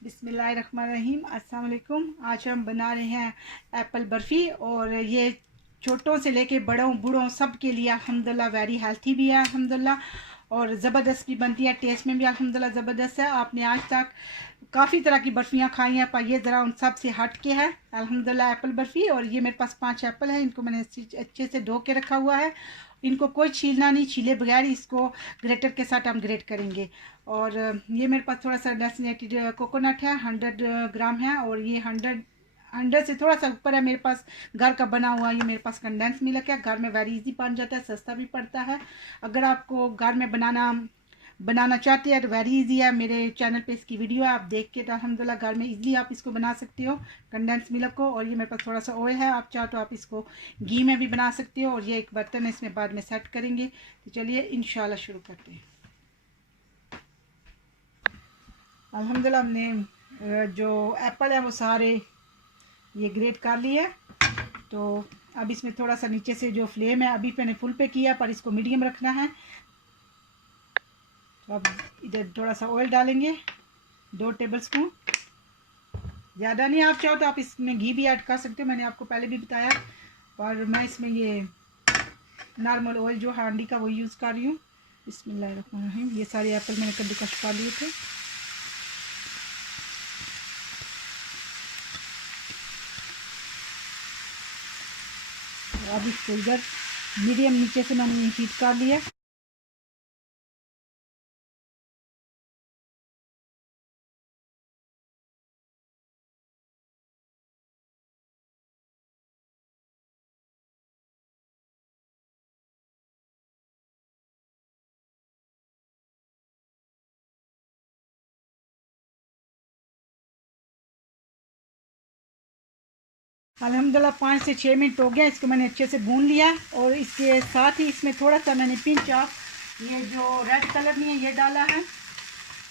बिस्मिल्लाहिर्रहमानिर्रहीम। अस्सलाम वालेकुम। आज हम बना रहे हैं एप्पल बर्फ़ी और ये छोटों से लेके बड़ों बूढ़ों सब के लिए अल्हम्दुलिल्लाह वेरी हेल्थी भी है अल्हम्दुलिल्लाह और ज़बरदस्त भी बनती है, टेस्ट में भी अल्हम्दुलिल्लाह ज़बरदस्त है। आपने आज तक काफ़ी तरह की बर्फ़ियाँ खाई हैं पर ये ज़रा उन सब से हट के है अल्हम्दुलिल्लाह एप्पल बर्फ़ी। और ये मेरे पास 5 एप्पल है, इनको मैंने अच्छे से धो के रखा हुआ है। इनको कोई छीलना नहीं, छीले बगैर इसको ग्रेटर के साथ हम ग्रेट करेंगे। और ये मेरे पास थोड़ा सा डेसिनेटेड कोकोनट है, 100 ग्राम है। और ये 100 से थोड़ा सा ऊपर है मेरे पास घर का बना हुआ। ये मेरे पास कंडेंस मिल्क है, घर में वेरी इजी बन जाता है, सस्ता भी पड़ता है। अगर आपको घर में बनाना चाहते हैं तो वेरी इजी है। मेरे चैनल पे इसकी वीडियो है, आप देख के तो अल्हम्दुलिल्लाह घर में इजीली आप इसको बना सकते हो कंडेंस मिल्क को। और ये मेरे पास थोड़ा सा ऑयल है, आप चाहो तो आप इसको घी में भी बना सकते हो। और ये एक बर्तन है, इसमें बाद में सेट करेंगे। तो चलिए इंशाल्लाह शुरू करते हैं। अल्हम्दुलिल्लाह हमने जो एप्पल है वो सारे ये ग्रेट कर लिए। तो अब इसमें थोड़ा सा नीचे से जो फ्लेम है, अभी मैंने फुल पे किया पर इसको मीडियम रखना है। तो अब इधर थोड़ा सा ऑयल डालेंगे, 2 टेबल स्पून, ज़्यादा नहीं। आप चाहो तो आप इसमें घी भी ऐड कर सकते हो, मैंने आपको पहले भी बताया। पर मैं इसमें ये नॉर्मल ऑयल जो हांडी का वो यूज़ कर रही हूँ। बिस्मिल्लाहिर्रहमानिर्रहीम। ये सारे एप्पल मैंने कद्दूकस कर लिए थे। अब इसको इधर मीडियम नीचे से मैंने हीट कर लिया। अल्हम्दुलिल्लाह 5 से 6 मिनट हो गया, इसको मैंने अच्छे से भून लिया। और इसके साथ ही इसमें थोड़ा सा मैंने पिंच ऑफ ये जो रेड कलर नहीं है ये डाला है।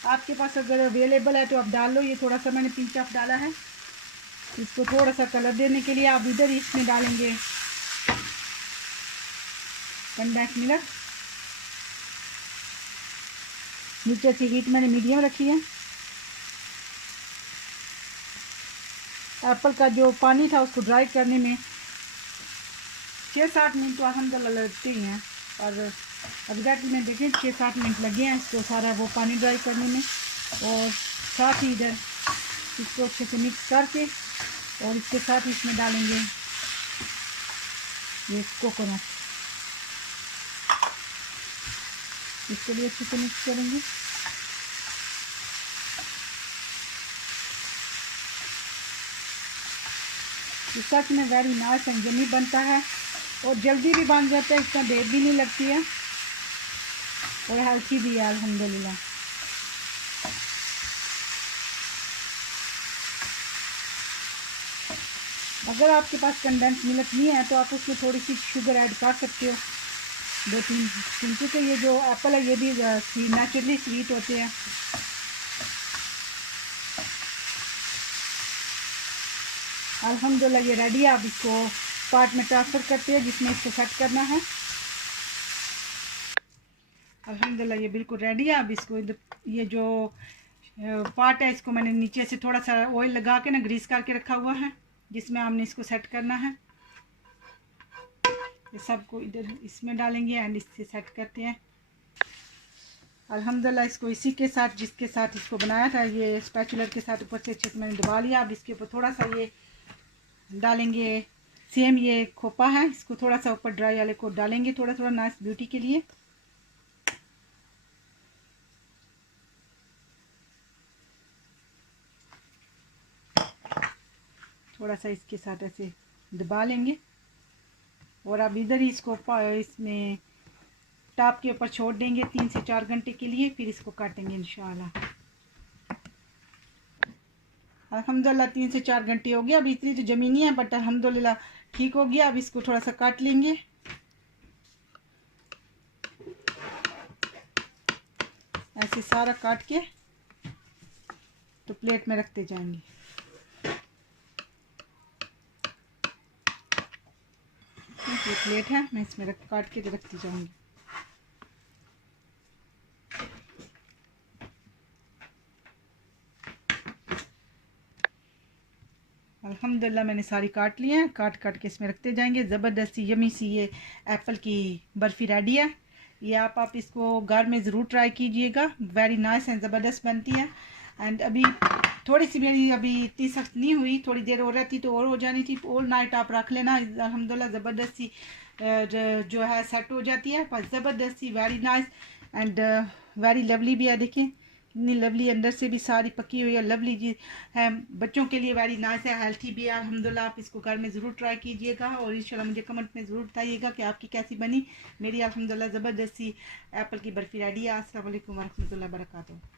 आपके पास अगर अवेलेबल है तो आप डाल लो। ये थोड़ा सा मैंने पिंच ऑफ डाला है इसको थोड़ा सा कलर देने के लिए। आप इधर इसमें डालेंगे कंडेंस मिल्क। नीचे से हीट मैंने मीडियम रखी है। एप्पल का जो पानी था उसको ड्राई करने में 6-7 मिनट तो अल्हम्दुलिल्लाह लगते ही हैं। और एग्जैक्टली में देखें 6-7 मिनट लगे हैं इसको सारा वो पानी ड्राई करने में। और साथ ही इधर इसको अच्छे से मिक्स करके और इसके साथ इसमें डालेंगे ये कोकोनट। इसको भी अच्छे से मिक्स करेंगे। सच में वेरी नाइस एंड यम्मी बनता है और जल्दी भी बन जाता है, इसका देर भी नहीं लगती है और हेल्थी भी है अल्हम्दुलिल्लाह। अगर आपके पास कंडेंस मिल्क नहीं है तो आप उसमें थोड़ी सी शुगर ऐड कर सकते हो, 2-3 स्पून, क्योंकि ये जो एप्पल है ये भी नेचुरली स्वीट होते हैं। अल्हम्दुलिल्लाह ये रेडी है। अब इसको पार्ट में ट्रांसफ़र करते हैं जिसमें इसको सेट करना है। अल्हम्दुलिल्लाह ये बिल्कुल रेडी है। अब इसको ये जो पार्ट है इसको मैंने नीचे से थोड़ा सा ऑयल लगा के ना ग्रीस करके रखा हुआ है जिसमें हमने इसको सेट करना है। ये सबको इधर इसमें डालेंगे एंड इससे सेट करते हैं। अल्हम्दुलिल्लाह इसको इसी के साथ जिसके साथ इसको बनाया था ये स्पैचुलर के साथ ऊपर से अच्छे से मैंने दबा लिया। अब इसके ऊपर थोड़ा सा ये डालेंगे सेम ये खोपा है, इसको थोड़ा सा ऊपर ड्राई वाले को डालेंगे थोड़ा थोड़ा नाइस ब्यूटी के लिए। थोड़ा सा इसके साथ ऐसे दबा लेंगे और अब इधर ही इसको इसमें टॉप के ऊपर छोड़ देंगे 3 से 4 घंटे के लिए, फिर इसको काटेंगे इंशाल्लाह। अल्हम्दुलिल्लाह 3 से 4 घंटे हो गया। अब इतनी तो ज़मीनी है बट अल्हम्दुलिल्लाह ठीक हो गया। अब इसको थोड़ा सा काट लेंगे। ऐसे सारा काट के तो प्लेट में रखते जाएंगे। ये प्लेट है, मैं इसमें काट के रखती जाऊंगी। अल्हम्दुलिल्लाह मैंने सारी काट ली हैं, काट काट के इसमें रखते जाएंगे। ज़बरदस्ती यमी सी ये एप्पल की बर्फ़ी रेडी है। ये आप इसको घर में ज़रूर ट्राई कीजिएगा, वेरी नाइस एंड ज़बरदस्त बनती है। एंड अभी थोड़ी सी मेरी अभी इतनी सख्त नहीं हुई, थोड़ी देर और रहती तो और हो जानी थी। ओवर नाइट आप रख लेना, अल्हम्दुलिल्लाह ज़बरदस्ती जो है सेट हो जाती है। पर ज़बरदस्ती very nice and very lovely भी है। देखें इतनी लवली, अंदर से भी सारी पकी हुई है, लवली जी है। बच्चों के लिए वेरी नाइस है, हेल्थी भी है अल्हम्दुलिल्लाह। आप इसको घर में ज़रूर ट्राई कीजिएगा और इंशाल्लाह मुझे कमेंट में ज़रूर बताइएगा कि आपकी कैसी बनी। मेरी अल्हम्दुलिल्लाह ज़बरदस्ती एप्पल की बर्फ़ी रेडी है। अस्सलाम वालेकुम व रहमतुल्लाहि व बरकातहू।